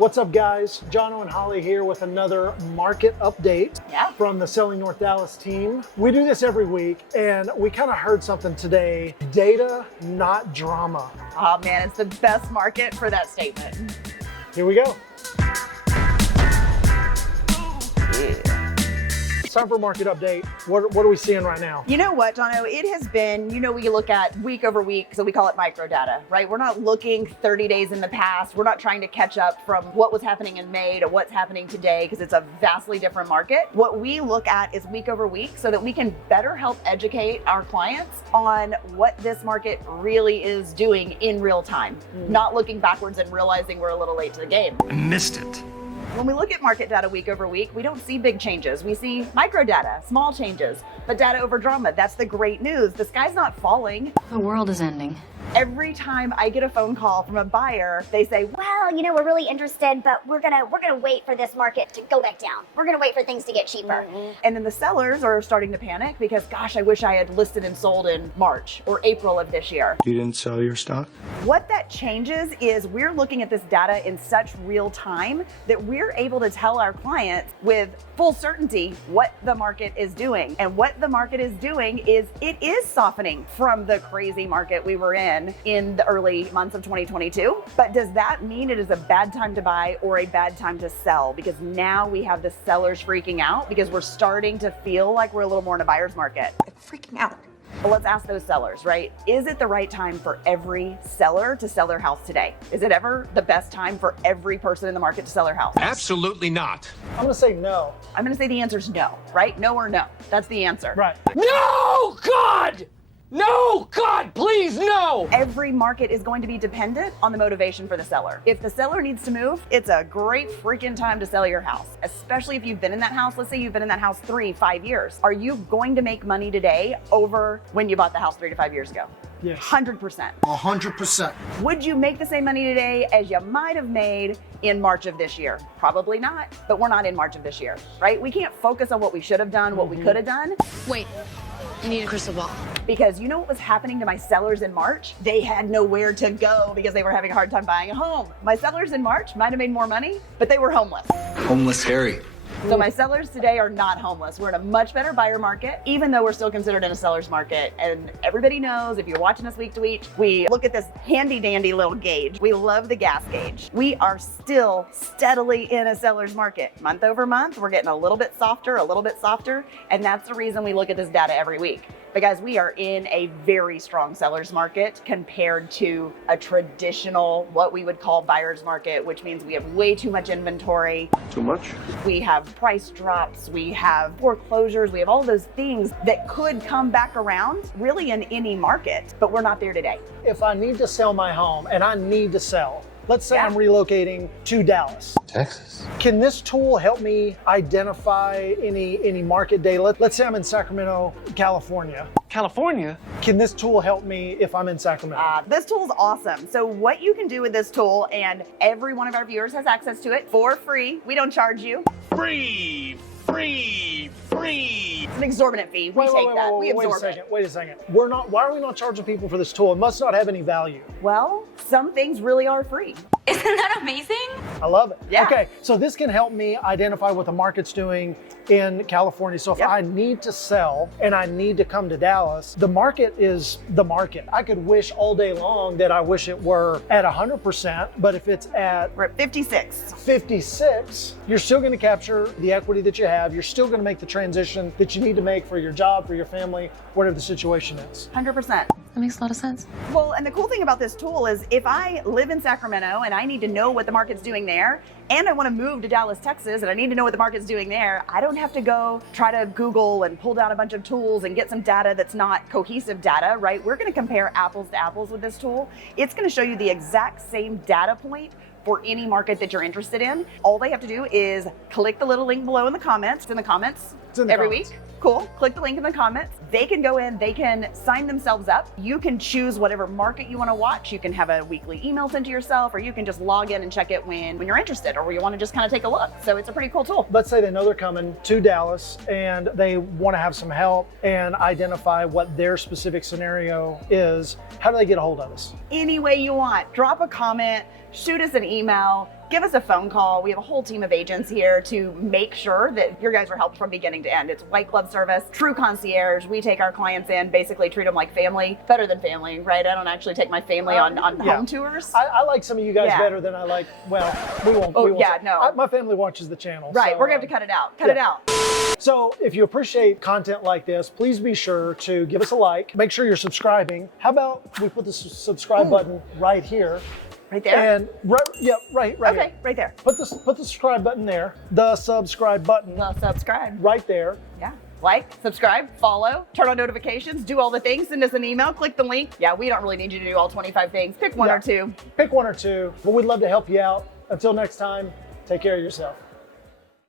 What's up, guys? Jono and Holly here with another market update from the Selling North Dallas team. We do this every week, and we kind of heard something today. Data, not drama. Oh man, it's the best market for that statement. Here we go. It's time for a market update. What are we seeing right now? You know what, Jono? It has been, we look at week over week, so we call it micro data, right? We're not looking 30 days in the past. We're not trying to catch up from what was happening in May to what's happening today, because it's a vastly different market. What we look at is week over week so that we can better help educate our clients on what this market really is doing in real time, not looking backwards and realizing we're a little late to the game. I missed it. When we look at market data week over week, we don't see big changes. We see micro data, small changes, but data over drama. That's the great news. The sky's not falling. The world is ending. Every time I get a phone call from a buyer, they say, well, we're really interested, but we're gonna wait for this market to go back down. We're gonna wait for things to get cheaper. And then the sellers are starting to panic because, gosh, I wish I had listed and sold in March or April of this year. You didn't sell your stock? What that changes is we're looking at this data in such real time that we're able to tell our clients with full certainty what the market is doing. And what the market is doing is it is softening from the crazy market we were in the early months of 2022. But does that mean it is a bad time to buy or a bad time to sell? Because now we have the sellers freaking out because we're starting to feel like we're a little more in a buyer's market. Freaking out. But let's ask those sellers, right? Is it the right time for every seller to sell their house today? Is it ever the best time for every person in the market to sell their house? Absolutely not. I'm gonna say no. I'm gonna say the answer is no, right? No or no. That's the answer. Right. No, God! No, God, please, no! Every market is going to be dependent on the motivation for the seller. If the seller needs to move, it's a great freaking time to sell your house, especially if you've been in that house. Let's say you've been in that house 3-5 years. Are you going to make money today over when you bought the house 3 to 5 years ago? Yes. 100%. 100%. Would you make the same money today as you might have made in March of this year? Probably not, but we're not in March of this year, right? We can't focus on what we should have done, what we could have done. Wait, I need a crystal ball. Because you know what was happening to my sellers in March? They had nowhere to go because they were having a hard time buying a home. My sellers in March might have made more money, but they were homeless. Homeless Harry. So my sellers today are not homeless. We're in a much better buyer market, even though we're still considered in a seller's market. And everybody knows, if you're watching us week to week, we look at this handy dandy little gauge. We love the gas gauge. We are still steadily in a seller's market. Month over month, we're getting a little bit softer. And that's the reason we look at this data every week. Because we are in a very strong seller's market compared to a traditional, what we would call buyer's market, which means we have way too much inventory. Too much? We have price drops, we have foreclosures, we have all those things that could come back around really in any market, but we're not there today. If I need to sell my home and I need to sell, let's say I'm relocating to Dallas. Texas. Can this tool help me identify any market day? Let's say I'm in Sacramento, California. California? Can this tool help me if I'm in Sacramento? This tool is awesome. So what you can do with this tool, and every one of our viewers has access to it for free. We don't charge you. Free. It's an exorbitant fee. We take that. We absorb it. Wait a second. Why are we not charging people for this tool? It must not have any value. Well, some things really are free. Isn't that amazing? I love it. Yeah. Okay, so this can help me identify what the market's doing in California. So if I need to sell and I need to come to Dallas, the market is the market. I could wish all day long that I wish it were at 100%, but if it's at We're at 56. 56, you're still going to capture the equity that you have. You're still going to make the transition that you need to make for your job, for your family, whatever the situation is. 100%. That makes a lot of sense. Well, and the cool thing about this tool is if I live in Sacramento and I need to know what the market's doing there, and I want to move to Dallas, Texas, and I need to know what the market's doing there, I don't have to go try to Google and pull down a bunch of tools and get some data that's not cohesive data, right? We're going to compare apples to apples with this tool. It's going to show you the exact same data point for any market that you're interested in. All they have to do is click the little link below in the comments. It's in the comments every week. Cool. Click the link in the comments. They can go in, they can sign themselves up. You can choose whatever market you want to watch. You can have a weekly email sent to yourself, or you can just log in and check it when you're interested, or you want to just kind of take a look. So it's a pretty cool tool. Let's say they know they're coming to Dallas and they want to have some help and identify what their specific scenario is. How do they get a hold of us? Any way you want. Drop a comment, shoot us an email. give us a phone call. We have a whole team of agents here to make sure that your guys are helped from beginning to end. It's white glove service, true concierge. We take our clients in, basically treat them like family, better than family, right? I don't actually take my family on yeah. home tours. I like some of you guys Yeah. better than I like, well, we won't. Oh, we won't yeah, say- no. my family watches the channel. Right, so, we're gonna have to cut it out. Cut it out. So if you appreciate content like this, please be sure to give us a like. Make sure you're subscribing. How about we put the subscribe button right here? Right there? And right Okay, here. right there. Put the subscribe button there. The subscribe button Well, subscribe. right there. Yeah. Like, subscribe, follow, turn on notifications, do all the things, send us an email, click the link. Yeah, we don't really need you to do all 25 things. Pick one Yeah. or two. Pick one or two, but we'd love to help you out. Until next time, take care of yourself.